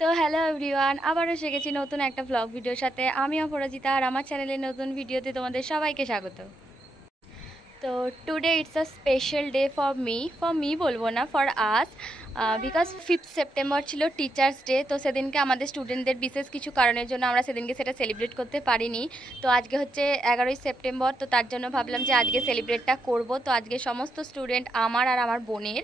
তো hello everyone, আবারও এসে গেছি নতুন একটা ব্লগ ভিডিওর সাথে। আমি অপরাজিতা, আর আমার চ্যানেলের নতুন ভিডিওতে তোমাদের সবাইকে স্বাগত। তো today it's a special day for me বলবো না, for us, because 5th September ছিল টিচার্স ডে। তো সেদিনকে আমাদের স্টুডেন্টদের বিশেষ কিছু কারণের জন্য আমরা সেদিনকে সেটা সেলিব্রেট করতে পারিনি। তো আজকে হচ্ছে 11ই সেপ্টেম্বর, তো তার জন্য ভাবলাম যে আজকে সেলিব্রেটটা করব। তো আজকে সমস্ত স্টুডেন্ট আমার আর আমার বোনের,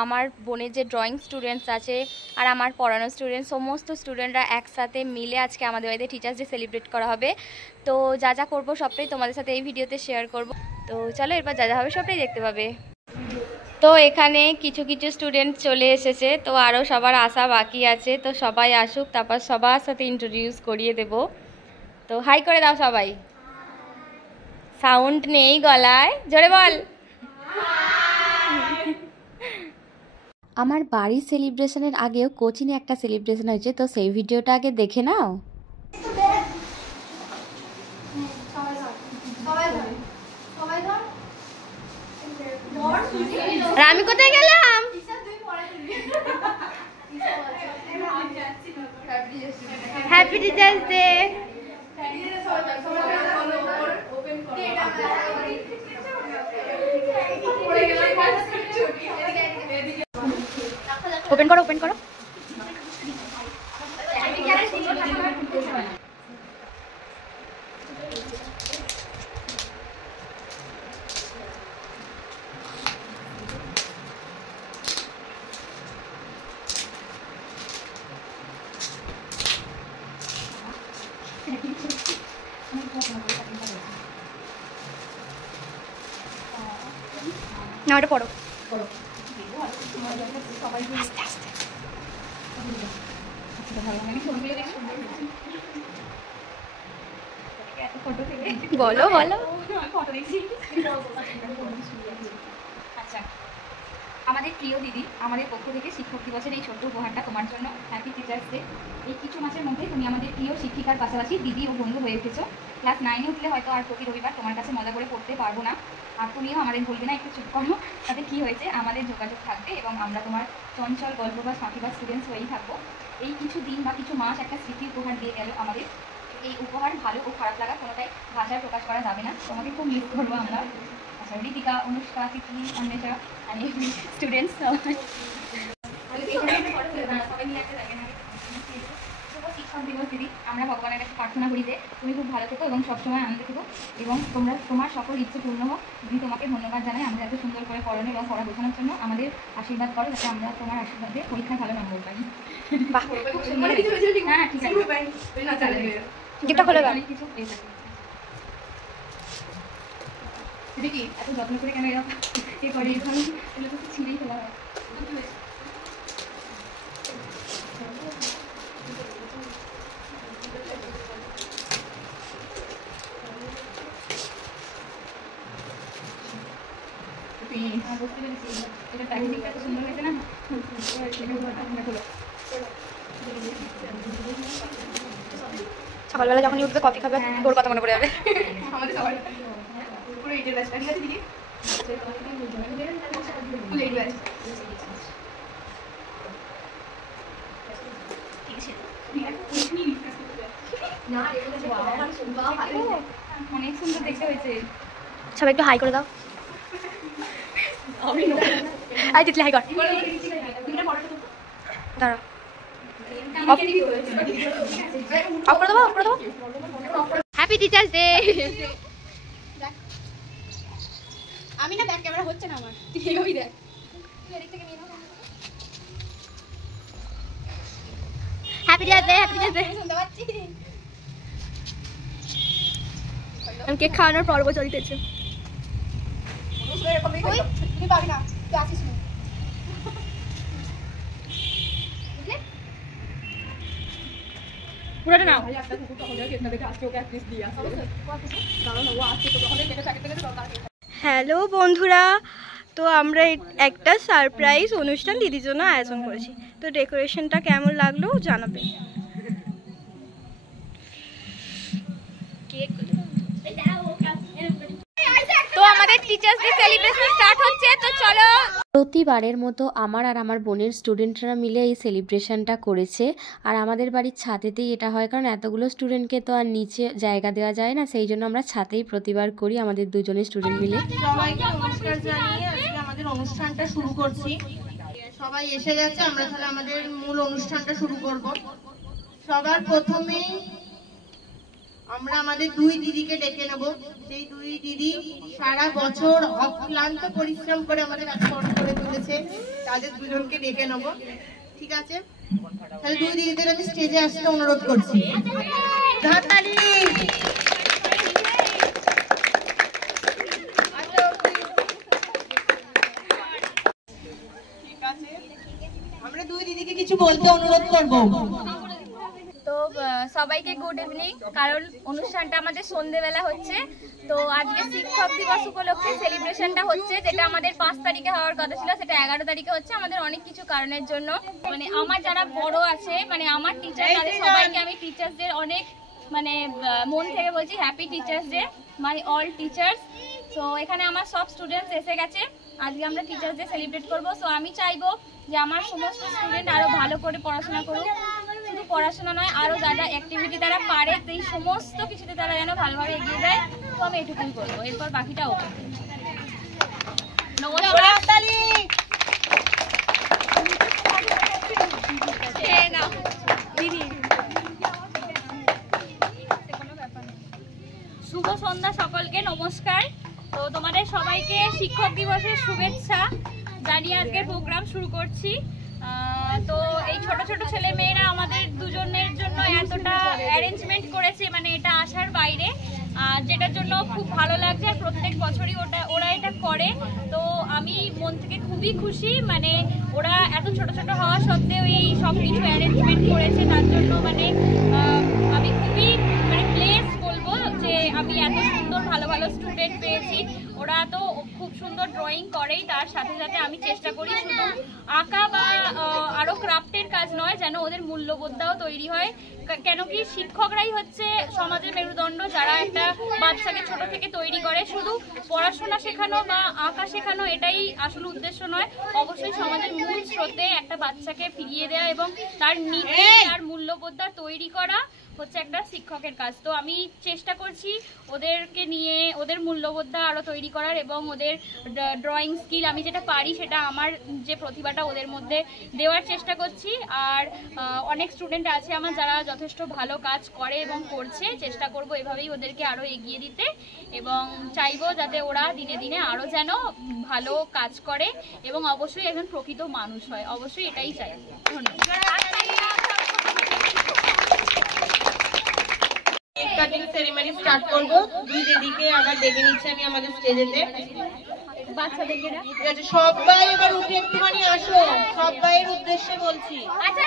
আমার বোনের যে ড্রয়িং স্টুডেন্টস আছে আর আমার পড়ানো স্টুডেন্ট, সমস্ত স্টুডেন্টরা একসাথে মিলে আজকে আমাদের বাড়িতে টিচার্স ডে সেলিব্রেট করা হবে। তো যা যা করবো সবটাই তোমাদের সাথে এই ভিডিওতে শেয়ার করব। তো চলো এরপর যা যা হবে সবটাই দেখতে পাবে। তো এখানে কিছু কিছু স্টুডেন্ট চলে এসেছে, তো আরও সবার আসা বাকি আছে। তো সবাই আসুক, তারপর সবার সাথে ইন্ট্রোডিউস করিয়ে দেব। তো হাই করে দাও সবাই। সাউন্ড নেই গলায়, জোরে বল। আমার বাড়ির সেলিব্রেশনের আগেও কোচিনে একটা সেলিব্রেশন হয়েছে, তো সেই ভিডিওটা আগে দেখে নাও। আমি কোথায় গেলাম? Happy teachers day. ওপেন করো, ওপেন করো। না, ওটা পড়ো। আস্তে আস্তে বলো বলো। আচ্ছা, আমাদের প্রিয় দিদি, আমাদের পক্ষ থেকে শিক্ষক দিবসের এই ছোট্ট উপহারটা তোমার জন্য। Happy teachers day. এই কিছু মাসের মধ্যে তুমি আমাদের প্রিয় শিক্ষিকার পাশাপাশি দিদি ও বন্ধু হয়ে উঠেছো। ক্লাস 9-এ উঠলে হয়তো আর প্রতি রবিবার তোমার কাছে মজা করে পড়তে পারবো না, আর তুমিও আমাদের ভুলবে না। একটু চুপ করো, তাতে কী হয়েছে, আমাদের যোগাযোগ থাকবে এবং আমরা তোমার চঞ্চল গল্প বা ফাঁকিবাজ স্টুডেন্টস হয়েই থাকবো। এই কিছু দিন বা কিছু মাস একটা স্মৃতি উপহার দিয়ে গেল আমাদের। এই উপহার ভালো ও খারাপ লাগা কোনোটাই ভাষায় প্রকাশ করা যাবে না। তোমাকে খুব মিস করবো আমরা। আচ্ছা, ঋতিকা, অনুষ্কা, তিথি, অন্বেষা আর স্টুডেন্টস সবাই মিলে একটা জায়গায়। শুভ শিক্ষক দিবস দিদি। আমরা ভগবানের কাছে প্রার্থনা করি যে তুমি খুব ভালো থেকো এবং সবসময় আনন্দে থেকো এবং তোমার সকল ইচ্ছে পূর্ণ হোক। দিদি তোমাকে ধন্যবাদ জানাই আমরা এত সুন্দর করে পড়ানো এবং পড়া বোঝানোর জন্য। আমাদের আশীর্বাদ করো যাতে আমরা তোমার আশীর্বাদে পরীক্ষায় ভালো নম্বর পাই। হ্যাঁ ঠিক আছে, অনেক কিছু পেয়ে যাবে। দেখি এত যত্ন করে কেন এরকম এ করে, এখানে এগুলো তো ছিঁড়েই ফেলা হয়। বুঝতে পেরেছি, এটা প্যাকেজিংটা এত সুন্দর হয়েছে না। সকালবেলা যখন উঠবে কফি খাবে, তোর কথা মনে পড়ে যাবে। আমাদের সবার পুরো এইটার ব্যাচটা ঠিক আছে দিদি। অনেক সুন্দর দেখতে হয়েছে। সবাই একটু হাই করে দাও। আই তিতলি হাই কর। দাঁড়া, অফ করে দেবো, অফ করে দেবো। Happy teachers day. আমি না ব্যাক ক্যামেরা হচ্ছে না আমার, তুই এইভাবেই দেখ। Happy teachers day, happy teachers day. শুনতে পাচ্ছি। কেক খাওয়ানোর পর্ব চলতেছে। তুই পাবি না, তুই আসিস না। পুরোটা নাও। হ্যালো বন্ধুরা, তো আমরা একটা সারপ্রাইজ অনুষ্ঠান দিদির জন্য আয়োজন করেছি। তো ডেকোরেশনটা কেমন লাগলো জানাবে। কেক তো আমাদের টিচার্স ডে সেলিব্রেশন স্টার্ট হচ্ছে, তো চলো। প্রতিবারের মতো আমার আর আমার বোনের স্টুডেন্টরা মিলে এই সেলিব্রেশনটা করেছে। আর আমাদের বাড়ির ছাদেতেই এটা হয়, কারণ এতগুলো স্টুডেন্টকে তো আর নিচে জায়গা দেওয়া যায় না, সেই জন্য আমরা ছাদেই প্রতিবার করি আমাদের দুজনের স্টুডেন্ট মিলে। সবাইকে নমস্কার জানিয়ে আজকে আমাদের অনুষ্ঠানটা শুরু করছি। সবাই এসে গেছে, আমরা তাহলে আমাদের মূল অনুষ্ঠানটা শুরু করব। সবার প্রথমেই আমরা আমাদের দুই দিদিকে ডেকে নেব। সেই দুই দিদি সারা বছর অক্লান্ত পরিশ্রম করে আমাদের এত বড় করে তুলেছে, তাদের দুজনকে ডেকে নেব। ঠিক আছে, তাহলে দুই দিদিদের আমি স্টেজে আসতে অনুরোধ করছি। ধাতালি। আমরা দুই দিদিকে কিছু বলতে অনুরোধ করব। তো সবাইকে গুড ইভিনিং। কারণ অনুষ্ঠানটা আমাদের সন্ধ্যেবেলা হচ্ছে, তো আজকে শিক্ষক দিবস উপলক্ষে সেলিব্রেশনটা হচ্ছে, যেটা আমাদের 5 তারিখে হওয়ার কথা ছিল, সেটা 11 তারিখে হচ্ছে। আমাদের অনেক কিছু কারণের জন্য, মানে আমার যারা বড় আছে, মানে আমার টিচার, তাদের সবাইকে আমি টিচার্সদের অনেক মানে মন থেকে বলছি happy teachers day, my all teachers. তো এখানে আমার সব স্টুডেন্টস এসে গেছে, আজকে আমরা টিচার্স ডে সেলিব্রেট করব। সো আমি চাইবো যে আমার সমস্ত স্টুডেন্ট আরও ভালো করে পড়াশোনা করুক, শুধু পড়াশোনা নয়, আরও যা যা অ্যাক্টিভিটি তারা পারে, এই সমস্ত কিছুতে তারা যেন ভালোভাবে এগিয়ে যায়। তো আমি এটুকুই করবো, এরপর বাকিটা ওকে। শুভ সন্ধ্যা সকলকে, নমস্কার। তো তোমাদের সবাইকে শিক্ষক দিবসের শুভেচ্ছা জানিয়ে আজকের প্রোগ্রাম শুরু করছি। তো এই ছোট ছোট ছেলে মেয়েরা আমাদের দুজনের জন্য এতটা অ্যারেঞ্জমেন্ট করেছে, মানে এটা আশার বাইরে, যেটার জন্য খুব ভালো লাগছে। আর প্রত্যেক বছরই ওরা এটা করে, তো আমি মন থেকে খুবই খুশি। মানে ওরা এত ছোট ছোট হওয়া সত্ত্বেও এই সব কিছু অ্যারেঞ্জমেন্ট করেছে, তার জন্য মানে আমি খুবই মানে প্লেস বলবো যে আমি এত সুন্দর ভালো ভালো স্টুডেন্ট পেয়েছি। ওরা তো খুব সুন্দর ড্রয়িং করেই, তার সাথে সাথে আমি চেষ্টা করি শুধু আঁকা বা আরও ক্রাফটের কাজ নয়, যেন ওদের মূল্যবোধটাও তৈরি হয়। কেন কি শিক্ষকরাই হচ্ছে সমাজের মেরুদণ্ড, যারা একটা বাচ্চাকে ছোট থেকে তৈরি করে। শুধু পড়াশোনা শেখানো বা আঁকা শেখানো এটাই আসল উদ্দেশ্য নয়, অবশ্যই সমাজের মূল স্রোতে একটা বাচ্চাকে ফিরিয়ে দেওয়া এবং তার নীতি তার মূল্যবোধটা তৈরি করা হচ্ছে একটা শিক্ষকের কাজ। তো আমি চেষ্টা করছি ওদেরকে নিয়ে ওদের মূল্যবোধটা আরও তৈরি করার, এবং ওদের ড্রয়িং স্কিল আমি যেটা পারি সেটা আমার যে প্রতিভাটা ওদের মধ্যে দেওয়ার চেষ্টা করছি। আর অনেক স্টুডেন্ট আছে আমার যারা যথেষ্ট ভালো কাজ করে এবং করছে, চেষ্টা করব এভাবেই ওদেরকে আরও এগিয়ে দিতে, এবং চাইবো যাতে ওরা দিনে দিনে আরও যেন ভালো কাজ করে এবং অবশ্যই একজন প্রকৃত মানুষ হয়, অবশ্যই এটাই চাই। ধন্যবাদ। কাটিং সেরিমনি স্টার্ট করব। দুই দিদিকে আবার ডেকে নিচ্ছি আমি আমাদের স্টেজেতে। বাচ্চাদেরকে না, ঠিক আছে, সবাই এবার উঠে একটুখানি আসো, সবাইয়ের উদ্দেশ্যে বলছি। আচ্ছা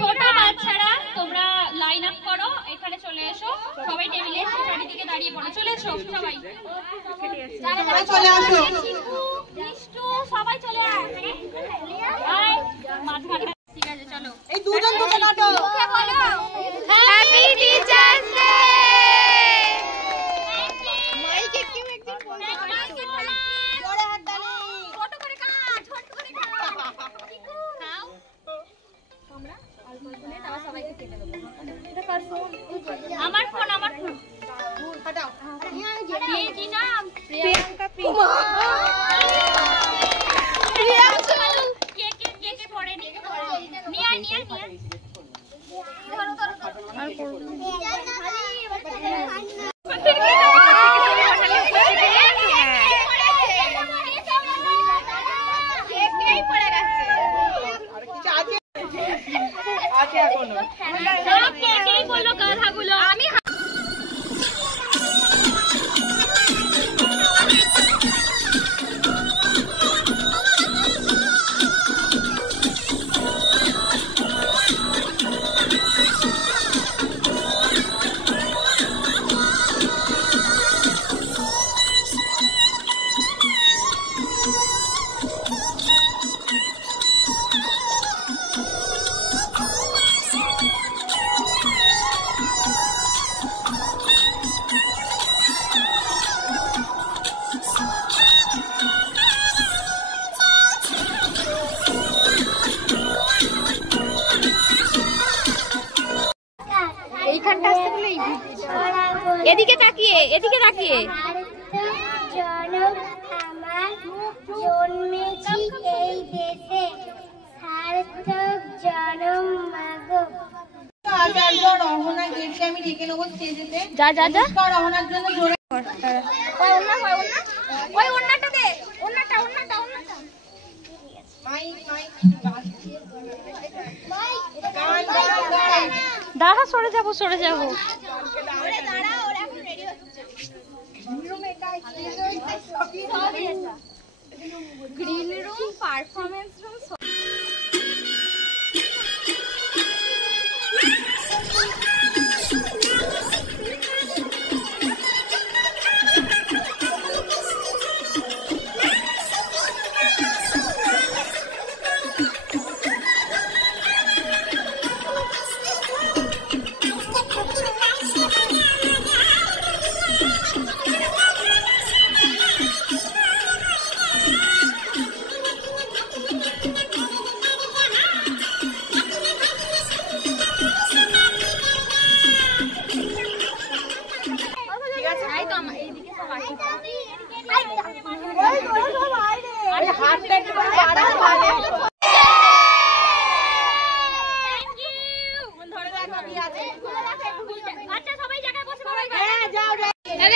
ছোট বাচ্চারা তোমরা লাইন আপ করো, এখানে চলে এসো, সবাই টেবিলে চারিদিকে দাঁড়িয়ে পড়ো, চলে এসো সবাই, চলে আসো, সবাই চলে আয় মাঝখানে। ঠিক আছে, চলো এই দুজন দুজন আটো। Happy teachers day. মাইকে কি একদিন ফোন করে জোরে হাত তালি, ছোট করে কাজ, ছোট করে কাজ নাও তোমরা অল্প অল্প নিয়ে তারপর সবাইকে কেটে দেবো। এটা কার ফোন? আমার ফোন হটাও। কি নাম? প্রিয়াঙ্কা। কে পড়েনি? নিয়ে আর করব আছে এখনো। কে বললো গাধাগুলো? আমি এদিকে তাকিয়ে, এদিকে তাকিয়ে। জনম আমার জন্মেছি এই দেশে, সার্থক জনম মাগো। আচার্য রহনা গেটকে আমি ডেকে নেবো স্টেজেতে। যা যা যা। রহনার জন্য জোরে ওই ওন্নাটা দে, ওন্নাটা ওন্নাটা ওন্নাটা। মাইক মাইক দাঁড়া, সরে যাবো সরে যাবো। Green room, performance room.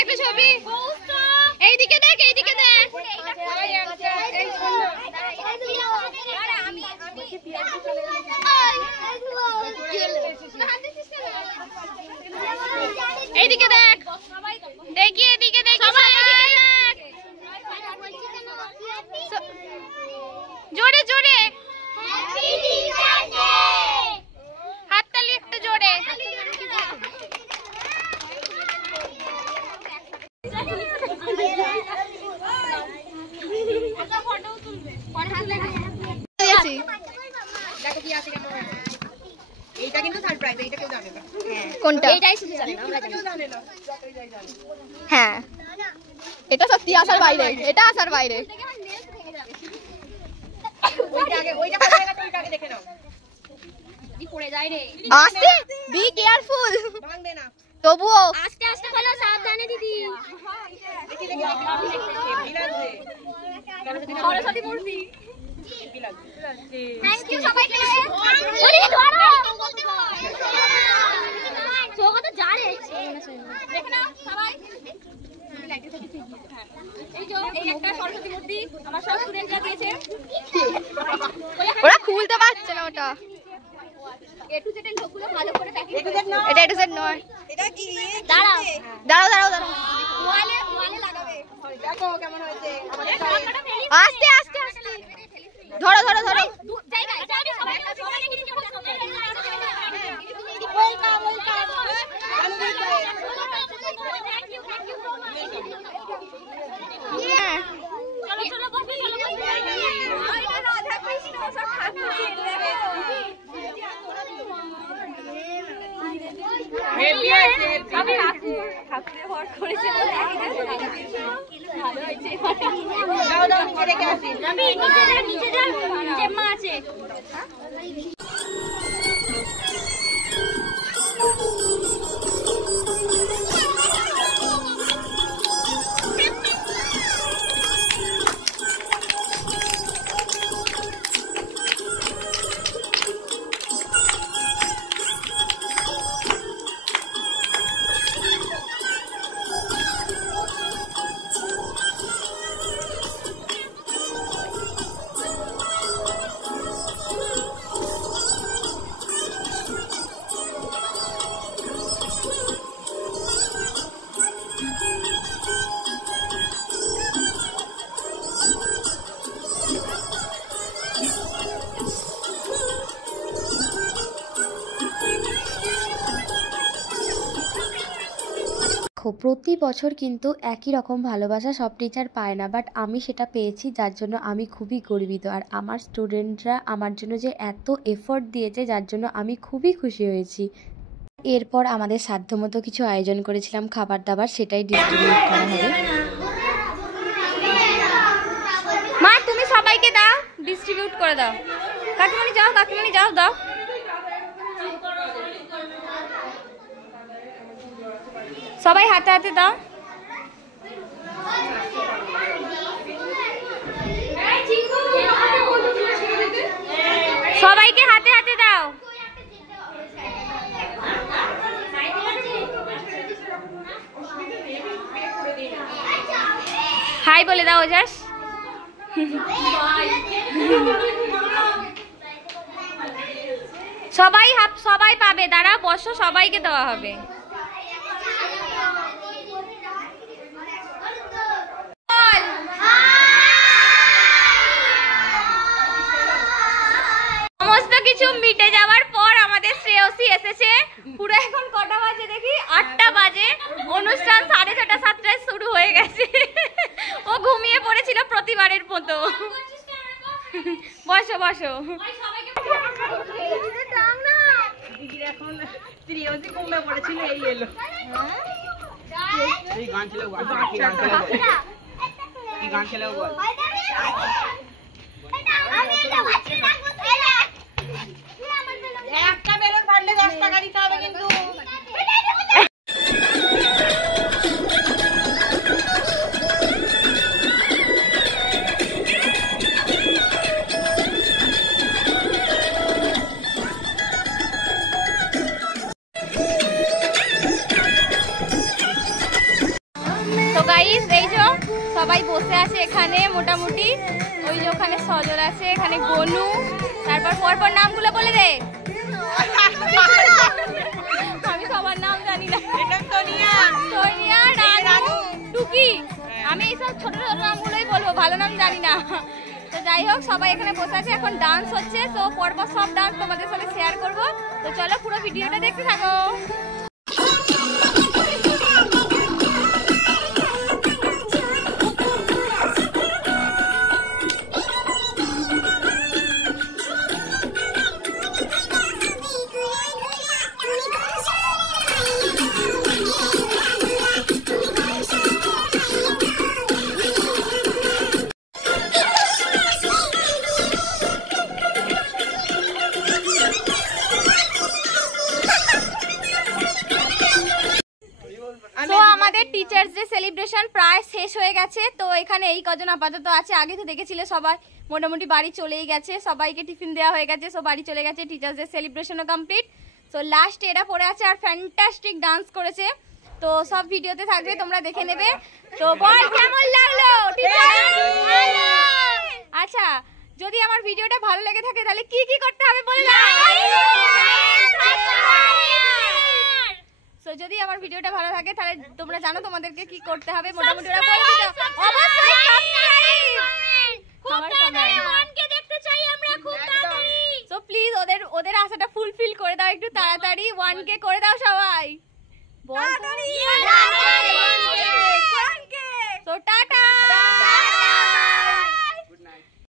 একটা ছবি এইদিকে দেখ, এইদিকে দেখ। এইদিকে দেখ, দেখি এদিকে দেখ, জোরে জোরে হাততালি একটা জোরে। এইটা কিন্তু সারপ্রাইজ, এইটা কেউ জানে না। কোনটা? এটাই শুধু জানি না, আমরা জানি। হ্যাঁ, এটা সত্যি আসার বাইরে, এটা আসার বাইরে। ওইটা আগে, ওইটা কোথায় গেছে ওইটা আগে দেখে নাও। দি পড়ে যায় রে। আস্তে, বি কেয়ারফুল। ভাঙবে না। তবুও আস্তে আস্তে খোলো, সাবধানে দিদি। দেখি দেখি হেভি লাগছে। সরস্বতী মূর্তি। থ্যাংক ইউ সবাইকে। ওরে ধরো। সোগো তো যা রে। দেখে নাও সবাই। এই যে এই একটা সরস্বতী মূর্তি আমার সব স্টুডেন্টরা দিয়েছে। ওরা খুলতে পারছে না ওটা। এ টু জেড ঢোকগুলো ভালো করে প্যাকিং করে। এটা এটু জেড নয়। এটা কি? দাঁড়াও। দাঁড়াও দাঁড়াও দাঁড়াও। ওয়ালে লাগাবে। দেখো কেমন হয়েছে আমাদের টাকাটা ফেলি। আস্তে আস্তে আস্তে। ধরো ধরো ধরো। জায়গা যাবে সবাই সবাইকে কিছু বলতে হবে। Welcome welcome. Thank you so much. হ্যাঁ, চলো চলো বসবে, চলো বসবে। এটা রাধা কৃষ্ণ সব ঠাকুর দেখো। হেভি আছে। আমি ঠাকুরের ভর করেছে বলে ভালো হয়েছে। দাও দাও নিচে রেখে আসি। আমি নিচে যা জেম্মা আছে। প্রতি বছর কিন্তু একই রকম ভালোবাসা সব টিচার পায় না, বাট আমি সেটা পেয়েছি, যার জন্য আমি খুবই গর্বিত। আর আমার স্টুডেন্টরা আমার জন্য যে এত এফোর্ট দিয়েছে, যার জন্য আমি খুবই খুশি হয়েছি। এরপর আমাদের সাধ্যমতো কিছু আয়োজন করেছিলাম খাবার দাবার, সেটাই ডিস্ট্রিবিউট করা হবে। মা তুমি সবাইকে দাও, ডিস্ট্রিবিউট করে দাও। কাকিমণি যাও, কাকিমণি যাও, দাও। সবাই হাতে হাতে দাও। সবাইকে হাতে হাতে দাও। হাই বলে দাও ওজাস। সবাই পাবে, দাঁড়া বসো, সবাইকে দেওয়া হবে। সমস্ত কিছু মিটে যাওয়ার পর আমাদের শ্রেয়সী এসেছে। পুরো এখন কটা বাজে দেখি? 8টা বাজে। অনুষ্ঠান 6:30 7টায় শুরু হয়ে গেছে। ও ঘুমিয়ে পড়েছিল প্রতিবারের মতো। বসো বসো। একটা বেলুন ফাটলে 10 টাকা দিতে হবে কিন্তু। তো গাইস এই যে সবাই বসে আছে এখানে মোটামুটি। ওই যে ওখানে সজল আছে, এখানে গনু, তারপর পরপর নামগুলো বলে দে। আমি সবার নাম জানি না। সোনিয়া, রানু, টুকি, আমি এইসব ছোট ছোট নামগুলোই বলবো, ভালো নাম জানি না। তো যাই হোক সবাই এখানে বসে আছে, এখন ডান্স হচ্ছে। তো পরপর সব ডান্স তোমাদের সাথে শেয়ার করব। তো চলো পুরো ভিডিওটা দেখতে থাকো। তো আমাদের টিচার্স ডে সেলিব্রেশন প্রায় শেষ হয়ে গেছে। তো এখানে এই কজন আপাতত আছে। আগে তো দেখেছিলে সবাই মোটামুটি বাড়ি চলেই গেছে, সবাইকে টিফিন দেওয়া হয়ে গেছে, সব বাড়ি চলে গেছে। টিচার্স ডে সেলিব্রেশনও কমপ্লিট। তো লাস্ট এরা পড়ে আছে আর ফ্যান্টাস্টিক ডান্স করেছে। তো সব ভিডিওতে থাকবে, তোমরা দেখে নেবে। তো বল কেমন লাগলো আচ্ছা, যদি আমার ভিডিওটা ভালো লেগে থাকে তাহলে কি কি করতে হবে বলে দাও। তো যদি আমার ভিডিওটা ভালো থাকে তাহলে তোমরা জানো তোমাদেরকে কি করতে হবে, মোটামুটি ওরা বলে দিও। অবশ্যই সাবস্ক্রাইব, খুব তাড়াতাড়ি 1K দেখতে চাই আমরা, খুব তাড়াতাড়ি। সো প্লিজ ওদের আশাটা ফুলফিল করে দাও একটু তাড়াতাড়ি, 1K করে দাও সবাই। বল